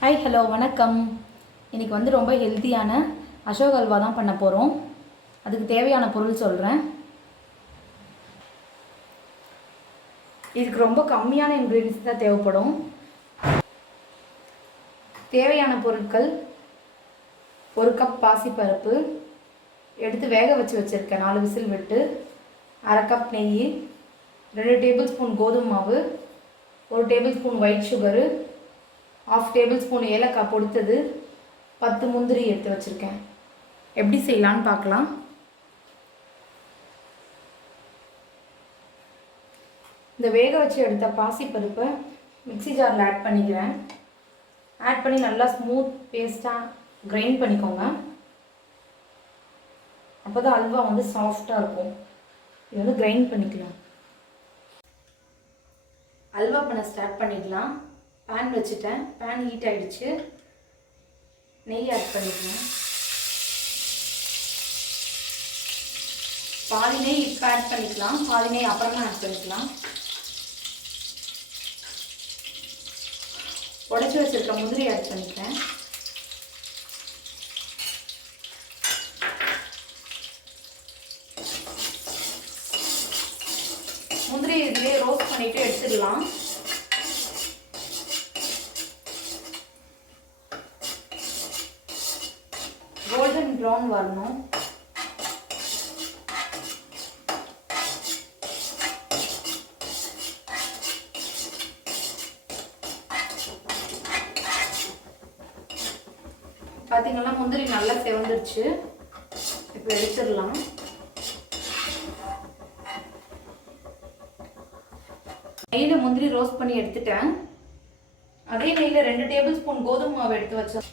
Hi hello வணக்கம். இன்றைக்கி வந்து ரொம்ப ஹெல்த்தியான அசோக் ஹல்வா தான் பண்ண போகிறோம். அதுக்கு தேவையான பொருள் சொல்கிறேன். இதுக்கு ரொம்ப கம்மியான இன்க்ரீடியன்ஸ் தான் தேவைப்படும். தேவையான பொருட்கள்: 1 கப் பாசிப்பருப்பு எடுத்து வேக வச்சுருக்கேன் 4 விசில் விட்டு, 1/2 கப் நெய், 2 டேபிள் ஸ்பூன் கோதுமை மாவு, 1 table spoon white sugar, 1/2 table spoon ஏலக்காய் பொடித்தது, 10 முந்திரி எடுத்து வச்சுருக்கேன். எப்படி செய்யலான்னு பார்க்கலாம். இந்த வேக வச்சு எடுத்த பாசிப்பருப்பை மிக்ஸி ஜாரில் ஆட் பண்ணிக்கிறேன். ஆட் பண்ணி நல்லா ஸ்மூத் பேஸ்ட்டாக கிரைண்ட் பண்ணிக்கோங்க. அப்போ தான் அல்வா வந்து சாஃப்டாக இருக்கும். இது வந்து கிரைண்ட் பண்ணிக்கலாம். அல்வா பண்ண ஸ்டார்ட் பண்ணிடலாம். பேன் வச்சுட்டேன். பேன் ஹீட் ஆகிடுச்சு. நெய் ஆட் பண்ணிக்கலாம். பாதி நெய் இப்போ ஆட் பண்ணிக்கலாம், பாதி நெய் அப்புறமா ஆட் பண்ணிக்கலாம். உடச்சி வச்சுருக்க முந்திரி ஆட் பண்ணிக்கிறேன். முந்திரி இதிலே ரோஸ்ட் பண்ணிவிட்டு எடுத்துடலாம். கோல்டன் ப்ரௌன் வரணும். பார்த்தீங்கன்னா முந்திரி நல்லா செவந்துருச்சு. இப்போ எடுத்துடலாம். நெய்யில் முந்திரி ரோஸ்ட் பண்ணி எடுத்துட்டேன். அதே நெய்யில் 2 டேபிள் ஸ்பூன் கோதுமை மாவு எடுத்து வச்சேன்.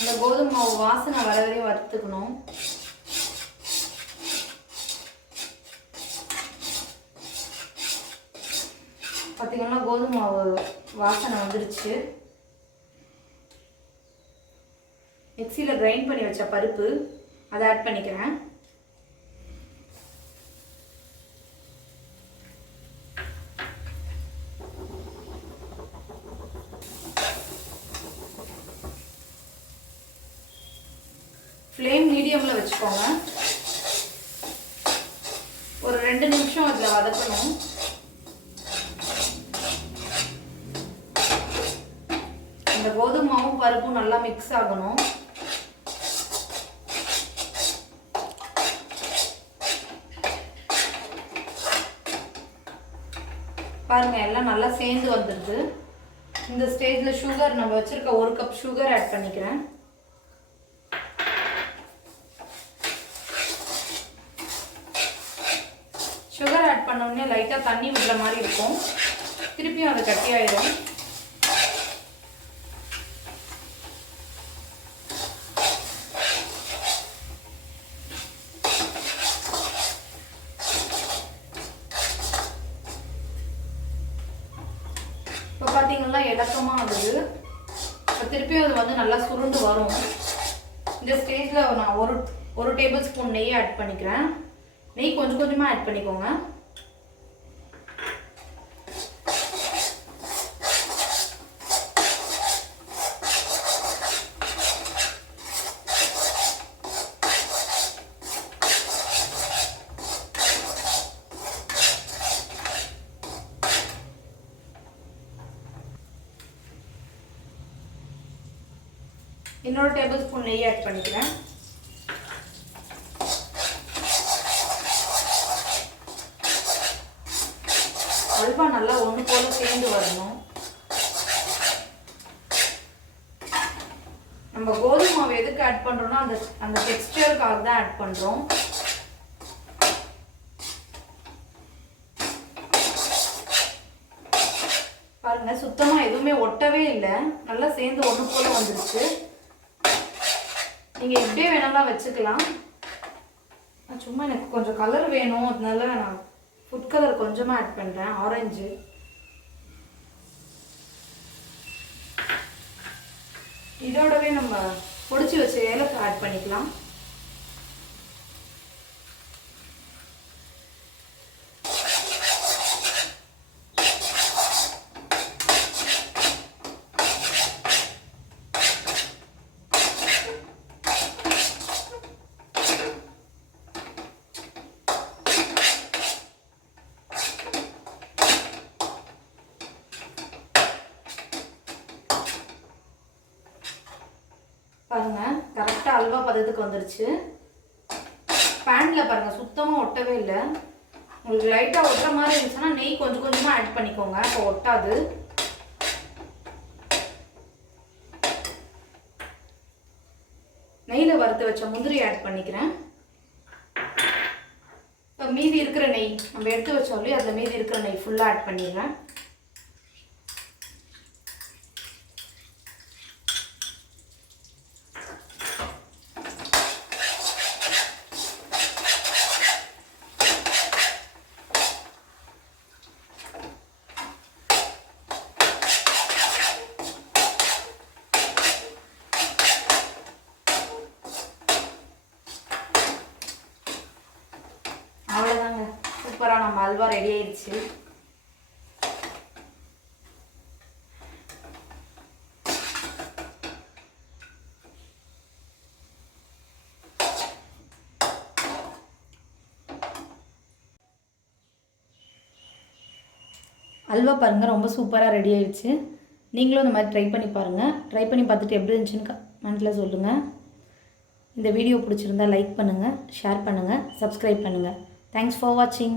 இந்த கோதுமை மாவு வாசனை வர வரையும் வறுத்துக்கணும். பார்த்தீங்கன்னா கோதுமை மாவு வாசனை வந்துடுச்சு. மிக்சியில் கிரைண்ட் பண்ணி வச்ச பருப்பு அதை ஆட் பண்ணிக்கிறேன். ஃப்ளேம் மீடியமில் வச்சுக்கோங்க. ஒரு 2 நிமிஷம் அதில் வதக்கணும். இந்த கோதுமை மாவும் பருப்பும் நல்லா மிக்ஸ் ஆகணும். பாருங்கள், எல்லாம் நல்லா சேர்ந்து வந்துடுது. இந்த ஸ்டேஜில் சுகர், நம்ம வச்சுருக்க 1 கப் சுகர் ஆட் பண்ணிக்கிறேன். சுகர் ஆட் பண்ணோடனே லைட்டாக தண்ணி விடுற மாதிரி இருக்கும். திருப்பியும் அது கட்டியாயிடும். இப்போ பார்த்தீங்கன்னா இலக்கமாக ஆகுது. இப்போ திருப்பியும் அது வந்து நல்லா சுருண்டு வரும். இந்த ஸ்டேஜில் நான் ஒரு டேபிள் ஸ்பூன் நெய் ஆட் பண்ணிக்கிறேன். நெய் கொஞ்சம் கொஞ்சமாக ஆட் பண்ணிக்கோங்க. இன்னொரு டேபிள் ஸ்பூன் நெய் ஆட் பண்ணிக்கிறேன். அல்வா நல்லா ஒன்று போல சேர்ந்து வரணும். நம்ம கோதுமை மாவு எதுக்கு ஆட் பண்ணுறோம்னா அந்த டெக்ஸ்டருக்காக தான் ஆட் பண்ணுறோம். பாருங்க, சுத்தமாக எதுவுமே ஒட்டவே இல்லை. நல்லா சேர்ந்து ஒன்று போல வந்துருச்சு. நீங்கள் இப்படியே வேணாலும் வச்சுக்கலாம். சும்மா எனக்கு கொஞ்சம் கலர் வேணும், அதனால நான் ஃபுட் கலர் கொஞ்சமாக ஆட் பண்ணுறேன், ஆரஞ்சு. இதோடவே நம்ம பொடிச்சு வச்ச ஏலக்காய் ஆட் பண்ணிக்கலாம். அல்வா பதத்துக்கு வந்துருச்சு. பேனில் பாருங்கள் சுத்தமாக ஒட்டவே இல்லை. உங்களுக்கு லைட்டாக ஒட்டுற மாதிரி இருந்துச்சுன்னா நெய் கொஞ்சம் கொஞ்சமாக ஆட் பண்ணிக்கோங்க, அப்போ ஒட்டாது. நெய்யில் வறுத்து வச்ச முந்திரி ஆட் பண்ணிக்கிறேன். இப்போ மீதி இருக்கிற நெய் நம்ம எடுத்து வச்சோம்லையே அதில் மீதி இருக்கிற நெய் ஃபுல்லாக ஆட் பண்ணிடுறேன். அவ்வளோதாங்க, சூப்பராக நம்ம அல்வா ரெடி ஆயிடுச்சு. அல்வா பாருங்கள் ரொம்ப சூப்பராக ரெடி ஆயிடுச்சு. நீங்களும் இந்த மாதிரி ட்ரை பண்ணி பாருங்கள். ட்ரை பண்ணி பார்த்துட்டு எப்படி இருந்துச்சுன்னு கமெண்ட்டில் சொல்லுங்கள். இந்த வீடியோ பிடிச்சிருந்தா லைக் பண்ணுங்கள், ஷேர் பண்ணுங்கள், சப்ஸ்கிரைப் பண்ணுங்கள். Thanks for watching.